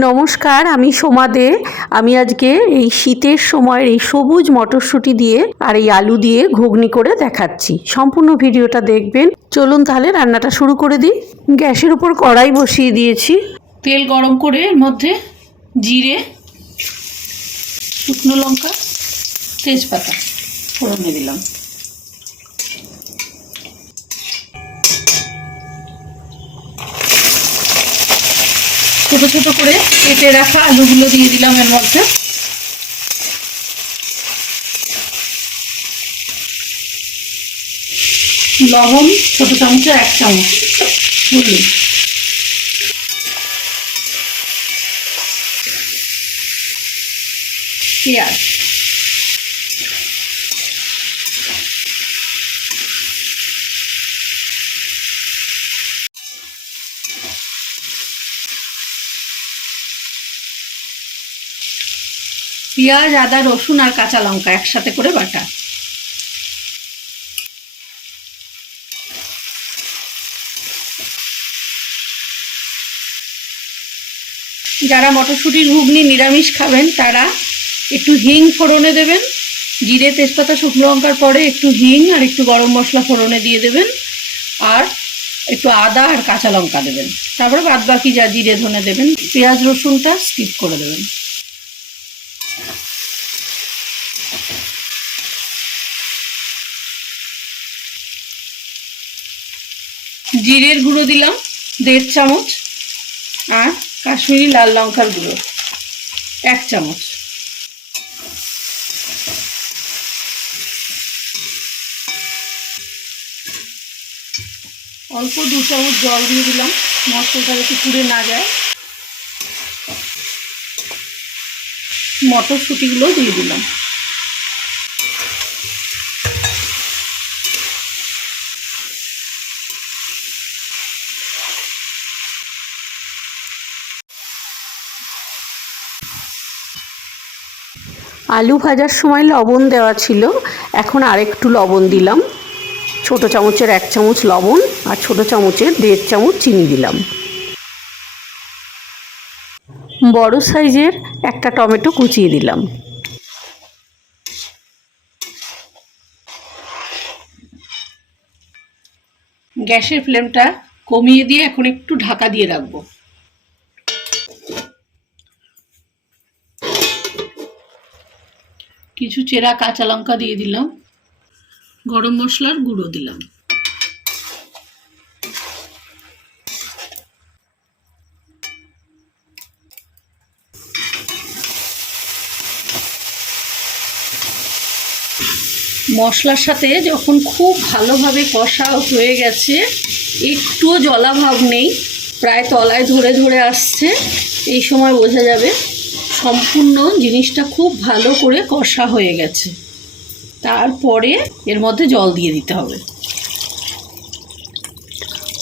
নমস্কার, আমি সোমা দে। আমি আজকে এই শীতের সময়ের এই সবুজ মটরশুঁটি দিয়ে আর এই আলু দিয়ে ঘুগনি করে দেখাচ্ছি। সম্পূর্ণ ভিডিওটা দেখবেন। চলুন তাহলে রান্নাটা শুরু করে দিই। গ্যাসের উপর কড়াই বসিয়ে দিয়েছি। তেল গরম করে এর মধ্যে জিরে, শুকনো লঙ্কা, তেজপাতা ফোড়নে দিলাম। ছোট ছোট করে কেটে রাখা আলুগুলো দিয়ে দিলাম এর মধ্যে। লবণ, ছোট চামচে, এক চামচ। হলুদ পেঁয়াজ। পেঁয়াজ, আদা, রসুন আর কাঁচা লঙ্কা একসাথে করে বাটা। যারা মটরশুঁটির ঘুগনি নিরামিষ খাবেন, তারা একটু হিং ফোড়নে দেবেন, জিরে, তেজপাতা, শুকনো লঙ্কার পরে একটু হিং আর একটু গরম মশলা ফোড়নে দিয়ে দেবেন, আর একটু আদা আর কাঁচা লঙ্কা দেবেন। তারপরে বাদ বাকি যা জিরে ধনে দেবেন, পেঁয়াজ, রসুনটা স্কিপ করে দেবেন। জিরের গুঁড়ো দিলাম, দেড় চামচ, আর কাশ্মীরি লাল লঙ্কার গুঁড়ো, এক চামচ। অল্প দু চামচ জল দিয়ে দিলাম, মশলাটা যাতে পুড়ে না যায়। মটরশুঁটিগুলো দিয়ে দিলাম। আলু ভাজার সময় লবণ দেওয়া ছিল। এখন আরেকটু লবণ দিলাম। ছোট চামচের এক চামচ লবণ আর ছোট চামচের দেড় চামচ চিনি দিলাম। বড় সাইজের একটা টমেটো কুচিয়ে দিলাম। গ্যাসের ফ্লেমটা কমিয়ে দিয়ে এখন একটু ঢাকা দিয়ে রাখব। কিছু চেরা কাঁচা লঙ্কা দিয়ে দিলাম। গরম মশলার গুঁড়ো দিলাম। মশলার সাথে যখন খুব ভালোভাবে কষা হয়ে গেছে একটুও জলাভাব নেই, প্রায় তলায় ধরে ধরে আসছে, এই সময় বোঝা যাবে। সম্পূর্ণ জিনিসটা খুব ভালো করে কষা হয়ে গেছে। তারপরে এর মধ্যে জল দিয়ে দিতে হবে।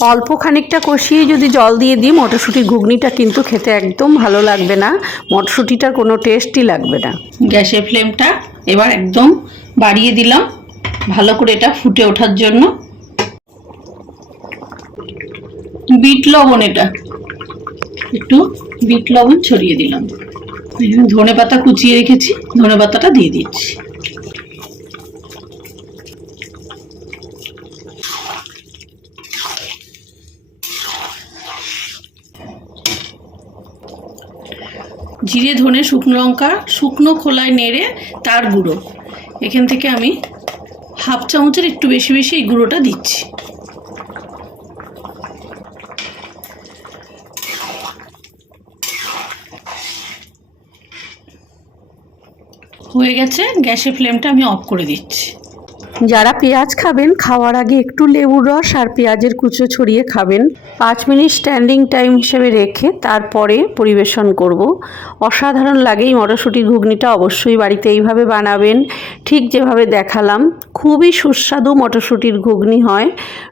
অল্প খানিকটা কষিয়ে যদি জল দিয়ে দিই মটরশুঁটির ঘুগনিটা কিন্তু খেতে একদম ভালো লাগবে না। মটরশুঁটিটার কোনো টেস্টই লাগবে না। গ্যাসের ফ্লেমটা এবার একদম বাড়িয়ে দিলাম। ভালো করে এটা ফুটে ওঠার জন্য। বিট লবণ এটা। একটু বিট লবণ ছড়িয়ে দিলাম। ধনে পাতা কুচিয়ে রেখেছি, ধনে পাতাটা দিয়ে দিচ্ছি। জিরে, ধনে, শুকনো লঙ্কা, শুকনো খোলায় নেড়ে তার গুঁড়ো। এখান থেকে আমি হাফ চামচের একটু বেশি বেশি এই গুঁড়োটা দিচ্ছি। হয়ে গেছে, গ্যাসের ফ্লেমটা আমি অফ করে দিচ্ছি। যারা পেঁয়াজ খাবেন, খাওয়ার আগে একটু লেবুর রস আর পেঁয়াজের কুচো ছড়িয়ে খাবেন। পাঁচ মিনিট স্ট্যান্ডিং টাইম হিসেবে রেখে তারপরে পরিবেশন করব। অসাধারণ লাগে এই মটরশুঁটি ঘুগনিটা, অবশ্যই বাড়িতে এইভাবে বানাবেন। ঠিক যেভাবে দেখালাম, খুবই সুস্বাদু মটরশুঁটির ঘুগনি হয়।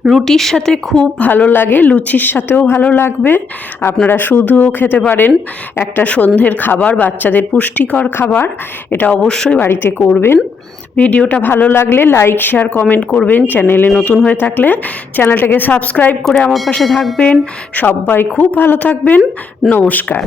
রুটির সাথে খুব ভালো লাগে, লুচির সাথেও ভালো লাগবে। আপনারা শুধুও খেতে পারেন। একটা সন্ধ্যের খাবার, বাচ্চাদের পুষ্টিকর খাবার, এটা অবশ্যই বাড়িতে করবেন। ভিডিওটা ভালো লাগলে লাইক শেয়ার কমেন্ট করবেন। চ্যানেলে নতুন হয়ে থাকলে চ্যানেলটাকে সাবস্ক্রাইব করে আমার পাশে থাকবেন সবাই খুব ভালো থাকবেন নমস্কার।